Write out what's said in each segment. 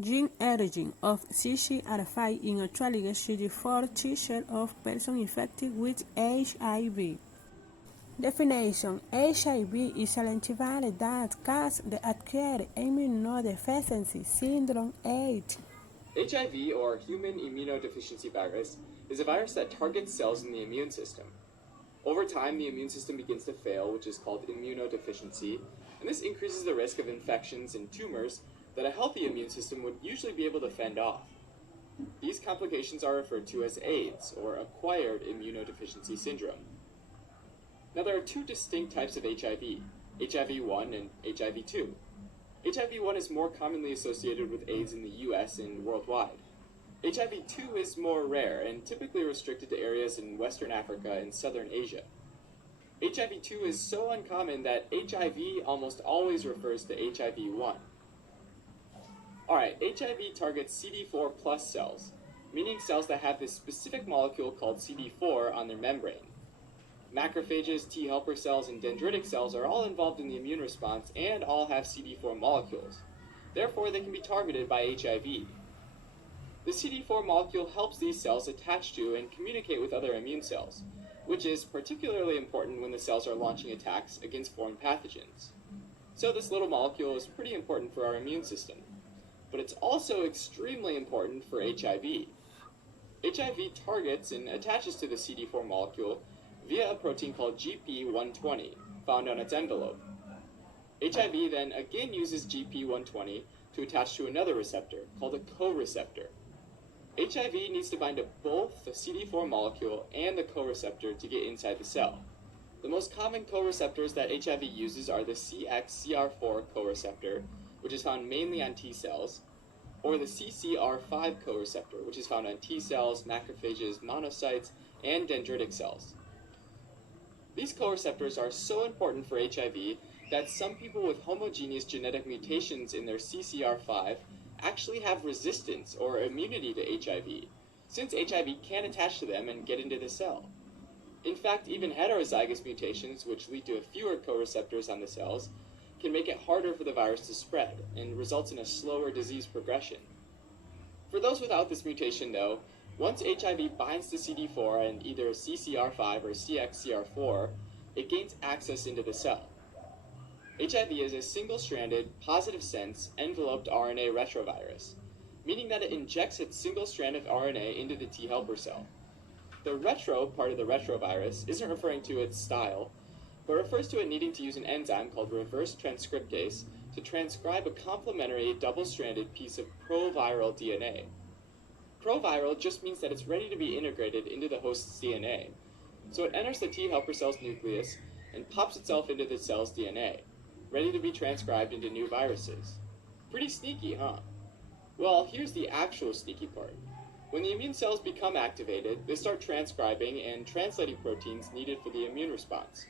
Gene editing of CCR5 in autologous CD4 T-cell of person infected with HIV. Definition: HIV is an antiviral that causes the acquired immunodeficiency syndrome (AIDS). HIV, or human immunodeficiency virus, is a virus that targets cells in the immune system. Over time, the immune system begins to fail, which is called immunodeficiency, and this increases the risk of infections and tumors that a healthy immune system would usually be able to fend off. These complications are referred to as AIDS, or acquired immunodeficiency syndrome. Now, there are two distinct types of HIV, HIV-1 and HIV-2. HIV-1 is more commonly associated with AIDS in the US and worldwide. HIV-2 is more rare and typically restricted to areas in Western Africa and Southern Asia. HIV-2 is so uncommon that HIV almost always refers to HIV-1. Alright, HIV targets CD4 plus cells, meaning cells that have this specific molecule called CD4 on their membrane. Macrophages, T helper cells, and dendritic cells are all involved in the immune response and all have CD4 molecules. Therefore, they can be targeted by HIV. The CD4 molecule helps these cells attach to and communicate with other immune cells, which is particularly important when the cells are launching attacks against foreign pathogens. So this little molecule is pretty important for our immune system. But it's also extremely important for HIV. HIV targets and attaches to the CD4 molecule via a protein called GP120, found on its envelope. HIV then again uses GP120 to attach to another receptor, called a co-receptor. HIV needs to bind to both the CD4 molecule and the co-receptor to get inside the cell. The most common co-receptors that HIV uses are the CCR5 co-receptor, which is found mainly on T cells, or the CCR5 co-receptor, which is found on T cells, macrophages, monocytes, and dendritic cells. These co-receptors are so important for HIV that some people with homogeneous genetic mutations in their CCR5 actually have resistance or immunity to HIV, since HIV can attach to them and get into the cell. In fact, even heterozygous mutations, which lead to fewer co-receptors on the cells, can make it harder for the virus to spread and results in a slower disease progression. For those without this mutation, though, once HIV binds to CD4 and either CCR5 or CXCR4, it gains access into the cell. HIV is a single-stranded, positive-sense, enveloped RNA retrovirus, meaning that it injects its single strand of RNA into the T helper cell. The retro part of the retrovirus isn't referring to its style, but refers to it needing to use an enzyme called reverse transcriptase to transcribe a complementary double-stranded piece of proviral DNA. Proviral just means that it's ready to be integrated into the host's DNA, so it enters the T helper cell's nucleus and pops itself into the cell's DNA, ready to be transcribed into new viruses. Pretty sneaky, huh? Well, here's the actual sneaky part. When the immune cells become activated, they start transcribing and translating proteins needed for the immune response.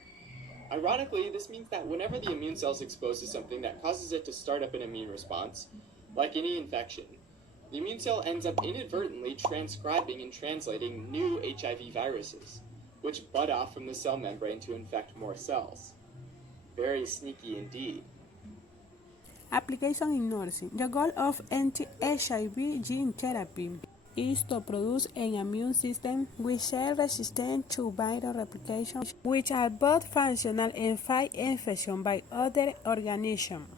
Ironically, this means that whenever the immune cell is exposed to something that causes it to start up an immune response, like any infection, the immune cell ends up inadvertently transcribing and translating new HIV viruses, which bud off from the cell membrane to infect more cells. Very sneaky indeed. Application in nursing. The goal of anti-HIV gene therapy is to produce an immune system which is resistant to viral replication, which are both functional and fight infection by other organisms.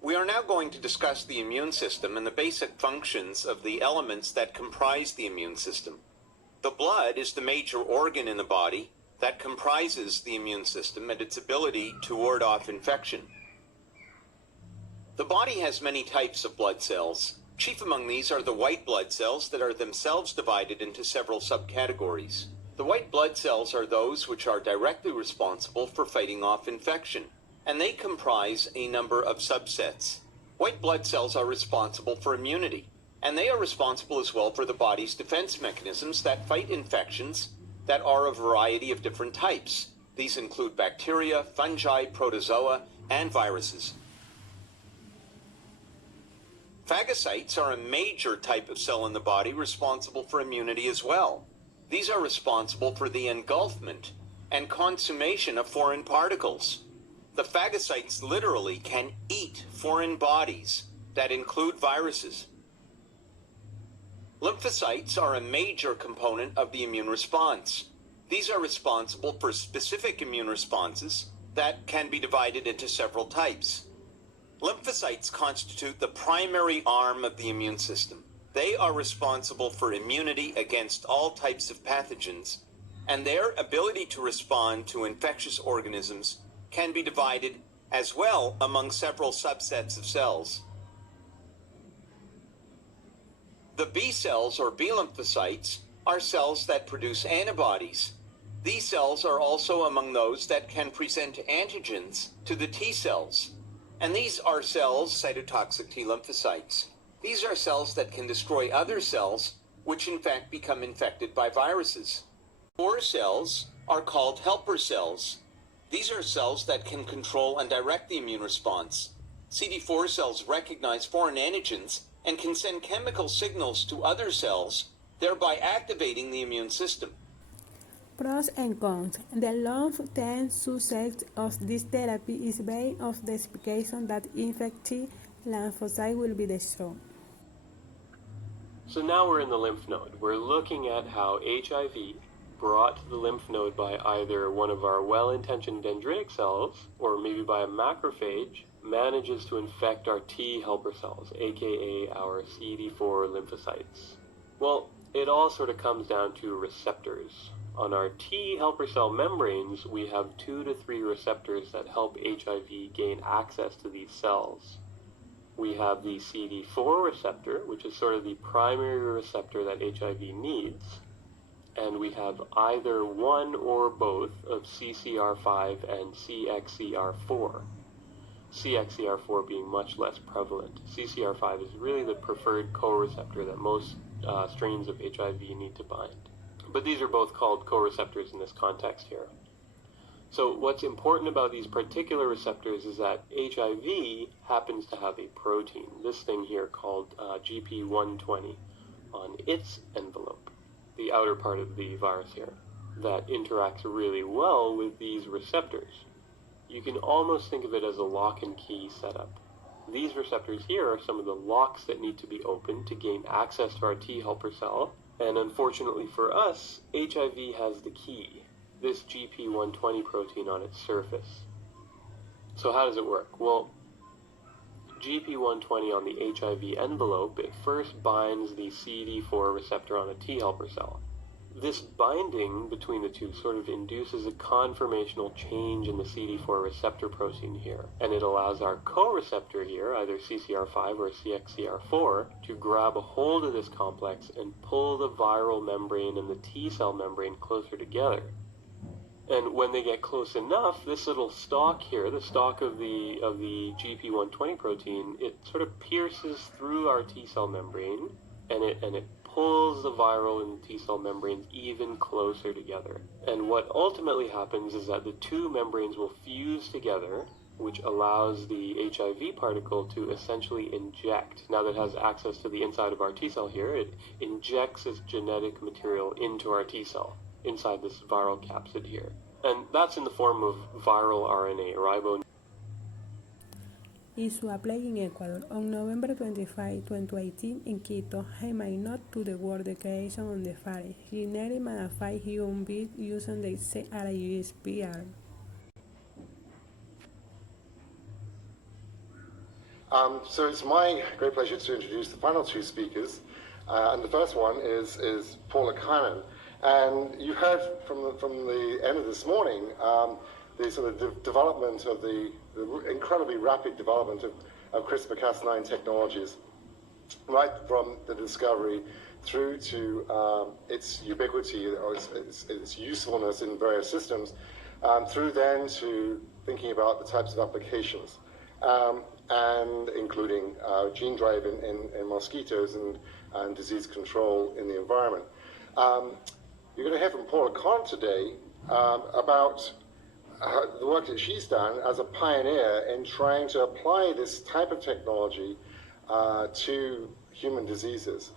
We are now going to discuss the immune system and the basic functions of the elements that comprise the immune system. The blood is the major organ in the body that comprises the immune system and its ability to ward off infection. The body has many types of blood cells. Chief among these are the white blood cells that are themselves divided into several subcategories. The white blood cells are those which are directly responsible for fighting off infection, and they comprise a number of subsets. White blood cells are responsible for immunity, and they are responsible as well for the body's defense mechanisms that fight infections that are a variety of different types. These include bacteria, fungi, protozoa, and viruses. Phagocytes are a major type of cell in the body responsible for immunity as well. These are responsible for the engulfment and consummation of foreign particles. The phagocytes literally can eat foreign bodies that include viruses. Lymphocytes are a major component of the immune response. These are responsible for specific immune responses that can be divided into several types. Lymphocytes constitute the primary arm of the immune system. They are responsible for immunity against all types of pathogens, and their ability to respond to infectious organisms can be divided as well among several subsets of cells. The B cells, or B lymphocytes, are cells that produce antibodies. These cells are also among those that can present antigens to the T cells. And these are cells, cytotoxic T lymphocytes. These are cells that can destroy other cells, which in fact become infected by viruses. 4 cells are called helper cells. These are cells that can control and direct the immune response. CD4 cells recognize foreign antigens and can send chemical signals to other cells, thereby activating the immune system. Pros and cons. The long-term success of this therapy is based on the expectation that infected lymphocytes will be destroyed. So now we're in the lymph node. We're looking at how HIV brought to the lymph node by either one of our well-intentioned dendritic cells or maybe by a macrophage manages to infect our T helper cells, aka our CD4 lymphocytes. Well, it all sort of comes down to receptors. On our T helper cell membranes, we have 2 to 3 receptors that help HIV gain access to these cells. We have the CD4 receptor, which is sort of the primary receptor that HIV needs, and we have either one or both of CCR5 and CXCR4. CXCR4 being much less prevalent. CCR5 is really the preferred co-receptor that most strains of HIV need to bind. But these are both called co-receptors in this context here. So what's important about these particular receptors is that HIV happens to have a protein, this thing here called GP120, on its envelope, the outer part of the virus here, that interacts really well with these receptors. You can almost think of it as a lock and key setup. These receptors here are some of the locks that need to be opened to gain access to our T helper cell, and unfortunately for us, HIV has the key, this GP120 protein on its surface. So how does it work? Well, GP120 on the HIV envelope, it first binds the CD4 receptor on a T helper cell. This binding between the two sort of induces a conformational change in the CD4 receptor protein here, and it allows our co-receptor here, either CCR5 or CXCR4, to grab a hold of this complex and pull the viral membrane and the T cell membrane closer together. And when they get close enough, this little stalk here, the stalk of the GP120 protein, it sort of pierces through our T cell membrane, and it pulls the viral and T cell membranes even closer together. And what ultimately happens is that the two membranes will fuse together, which allows the HIV particle to essentially inject. Now that it has access to the inside of our T cell here, it injects its genetic material into our T cell, inside this viral capsid here. And that's in the form of viral RNA, ribonucleic. Issue applied in Ecuador on November 25, 2018 in Quito, he made note to the world declaration on the fire. He nearly modified human being using the CRISPR arm. So it's my great pleasure to introduce the final two speakers. And the first one is Paula Cannon. And you heard from the end of this morning the sort of development of the incredibly rapid development of CRISPR-Cas9 technologies, right from the discovery through to its ubiquity or its usefulness in various systems, through then to thinking about the types of applications, and including gene drive in mosquitoes and disease control in the environment. You're going to hear from Paula Kahn today about the work that she's done as a pioneer in trying to apply this type of technology to human diseases,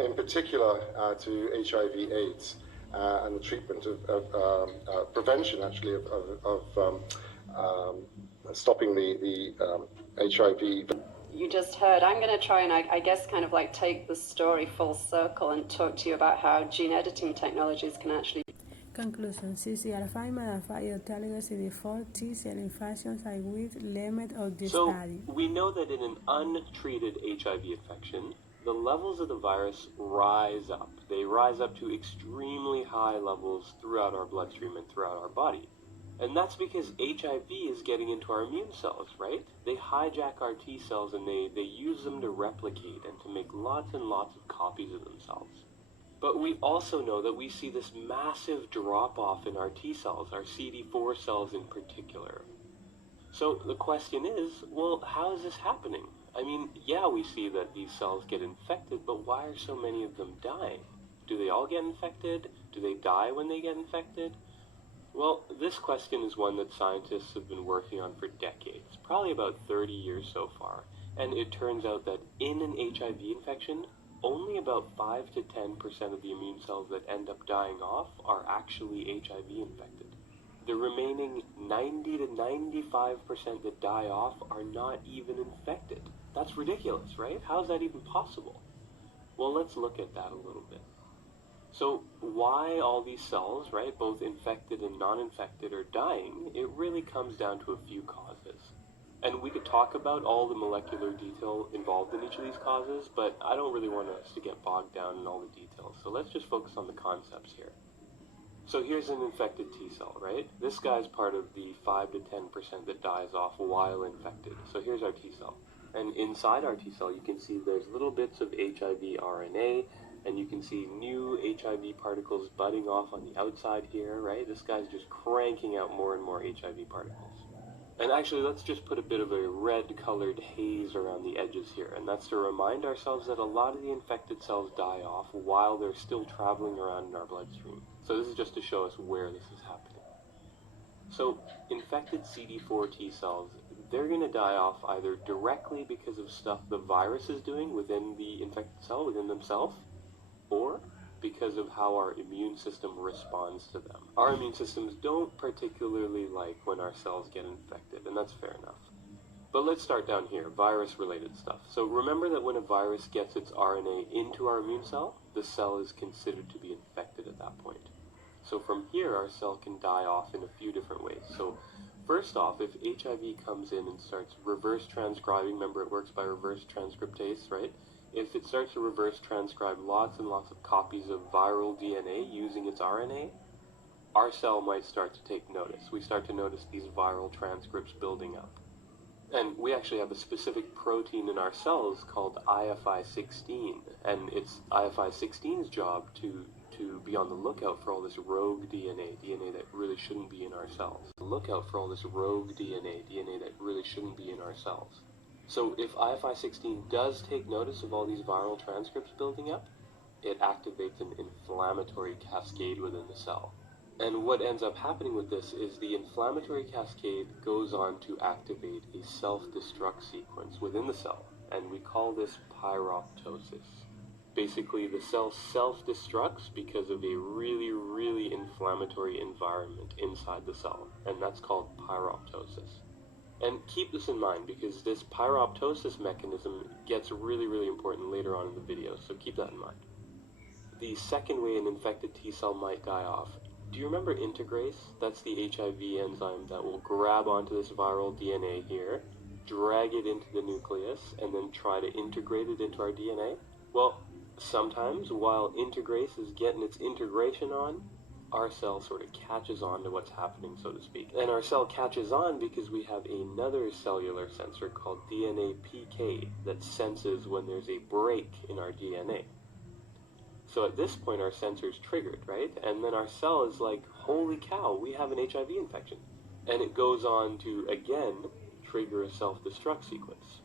in particular to HIV/AIDS and the treatment of prevention, actually, of stopping the HIV. You just heard. I'm going to try and, I guess, kind of like take the story full circle and talk to you about how gene editing technologies can actually. Conclusion: CCR5 modified autologous CD4 T-cell infections are with limit of this study. So we know that in an untreated HIV infection, the levels of the virus rise up. They rise up to extremely high levels throughout our bloodstream and throughout our body. And that's because HIV is getting into our immune cells, right? They hijack our T cells and they use them to replicate and to make lots and lots of copies of themselves. But we also know that we see this massive drop-off in our T cells, our CD4 cells in particular. So the question is, well, how is this happening? I mean, yeah, we see that these cells get infected, but why are so many of them dying? Do they all get infected? Do they die when they get infected? Well, this question is one that scientists have been working on for decades, probably about 30 years so far. And it turns out that in an HIV infection, only about 5 to 10% of the immune cells that end up dying off are actually HIV infected. The remaining 90 to 95% that die off are not even infected. That's ridiculous, right? How is that even possible? Well, let's look at that a little bit. So why all these cells, right, both infected and non-infected, are dying, it really comes down to a few causes. And we could talk about all the molecular detail involved in each of these causes, but I don't really want us to get bogged down in all the details. So let's just focus on the concepts here. So here's an infected T cell, right? This guy's part of the 5 to 10% that dies off while infected. So here's our T cell. And inside our T cell, you can see there's little bits of HIV RNA, and you can see new HIV particles budding off on the outside here, right? This guy's just cranking out more and more HIV particles. And actually, let's just put a bit of a red-colored haze around the edges here, and that's to remind ourselves that a lot of the infected cells die off while they're still traveling around in our bloodstream. So this is just to show us where this is happening. So infected CD4 T cells, they're going to die off either directly because of stuff the virus is doing within the infected cell, within themselves, or because of how our immune system responds to them. Our immune systems don't particularly like when our cells get infected, and that's fair enough. But let's start down here, virus-related stuff. So remember that when a virus gets its RNA into our immune cell, the cell is considered to be infected at that point. So from here, our cell can die off in a few different ways. So first off, if HIV comes in and starts reverse transcribing, remember it works by reverse transcriptase, right? If it starts to reverse transcribe lots and lots of copies of viral DNA using its RNA, our cell might start to take notice. We start to notice these viral transcripts building up. And we actually have a specific protein in our cells called IFI16, and it's IFI16's job to be on the lookout for all this rogue DNA that really shouldn't be in our cells. Look out for all this rogue DNA that really shouldn't be in our cells. So if IFI16 does take notice of all these viral transcripts building up, it activates an inflammatory cascade within the cell. And what ends up happening with this is the inflammatory cascade goes on to activate a self-destruct sequence within the cell, and we call this pyroptosis. Basically, the cell self-destructs because of a really, really inflammatory environment inside the cell, and that's called pyroptosis. And keep this in mind because this pyroptosis mechanism gets really, really important later on in the video, so keep that in mind. The second way an infected T cell might die off. Do you remember integrase? That's the HIV enzyme that will grab onto this viral DNA here, drag it into the nucleus, and then try to integrate it into our DNA? Well, sometimes while integrase is getting its integration on, our cell sort of catches on to what's happening, so to speak. And our cell catches on because we have another cellular sensor called DNA PK that senses when there's a break in our DNA. So at this point, our sensor's triggered, right? And then our cell is like, holy cow, we have an HIV infection. And it goes on to, again, trigger a self-destruct sequence.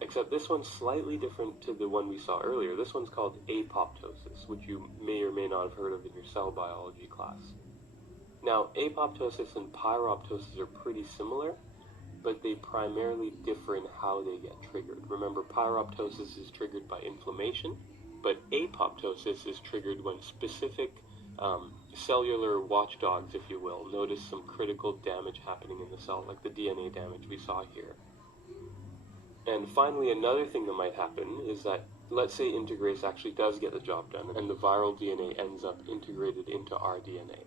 Except this one's slightly different to the one we saw earlier. This one's called apoptosis, which you may or may not have heard of in your cell biology class. Now, apoptosis and pyroptosis are pretty similar, but they primarily differ in how they get triggered. Remember, pyroptosis is triggered by inflammation, but apoptosis is triggered when specific cellular watchdogs, if you will, notice some critical damage happening in the cell, like the DNA damage we saw here. And finally, another thing that might happen is that, let's say integrase actually does get the job done, and the viral DNA ends up integrated into our DNA.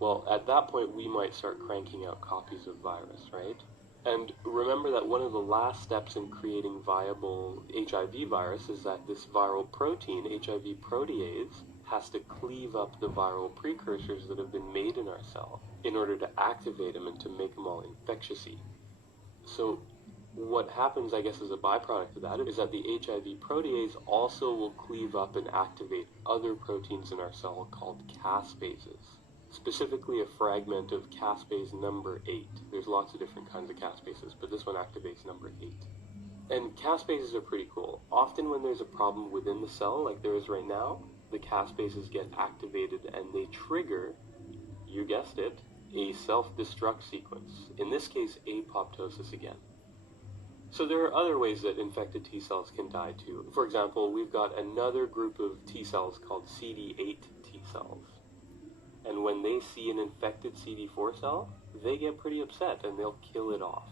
Well, at that point, we might start cranking out copies of virus, right? And remember that one of the last steps in creating viable HIV virus is that this viral protein, HIV protease, has to cleave up the viral precursors that have been made in our cell in order to activate them and to make them all infectious-y. So what happens, I guess, as a byproduct of that is that the HIV protease also will cleave up and activate other proteins in our cell called caspases. Specifically a fragment of caspase number 8. There's lots of different kinds of caspases, but this one activates number 8. And caspases are pretty cool. Often when there's a problem within the cell, like there is right now, the caspases get activated and they trigger, you guessed it, a self-destruct sequence. In this case, apoptosis again. So there are other ways that infected T cells can die too. For example, we've got another group of T cells called CD8 T cells. And when they see an infected CD4 cell, they get pretty upset and they'll kill it off.